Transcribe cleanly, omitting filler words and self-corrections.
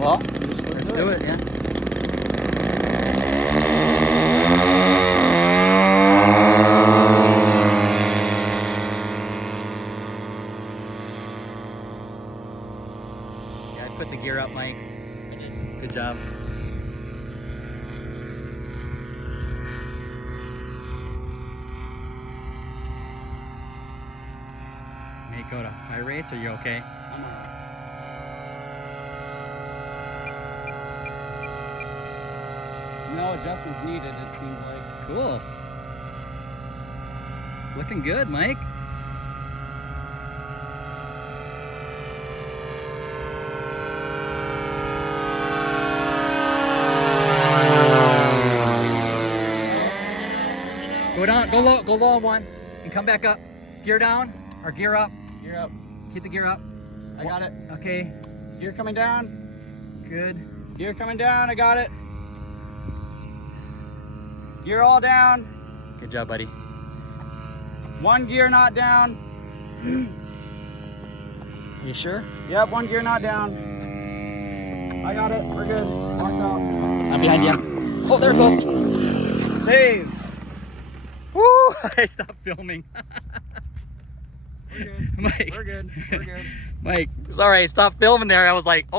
Well, let's do it, yeah. Yeah, I put the gear up, Mike. Good job. May it go to high rates, are you okay? I'm alright. No adjustments needed, it seems like. Cool. Looking good, Mike. Go down, go low on one, and come back up. Gear down, or gear up. Gear up. Keep the gear up. I got it. Okay, Gear coming down. good. Gear coming down, I got it. Gear all down. Good job, buddy. One gear not down. You sure? Yep, one gear not down. I got it, we're good. Marked out. I'm behind you. Oh, there it goes. Save. Woo! I stopped filming. We're good. Mike. We're good. We're good. Mike, sorry, I stopped filming there. I was like, oh.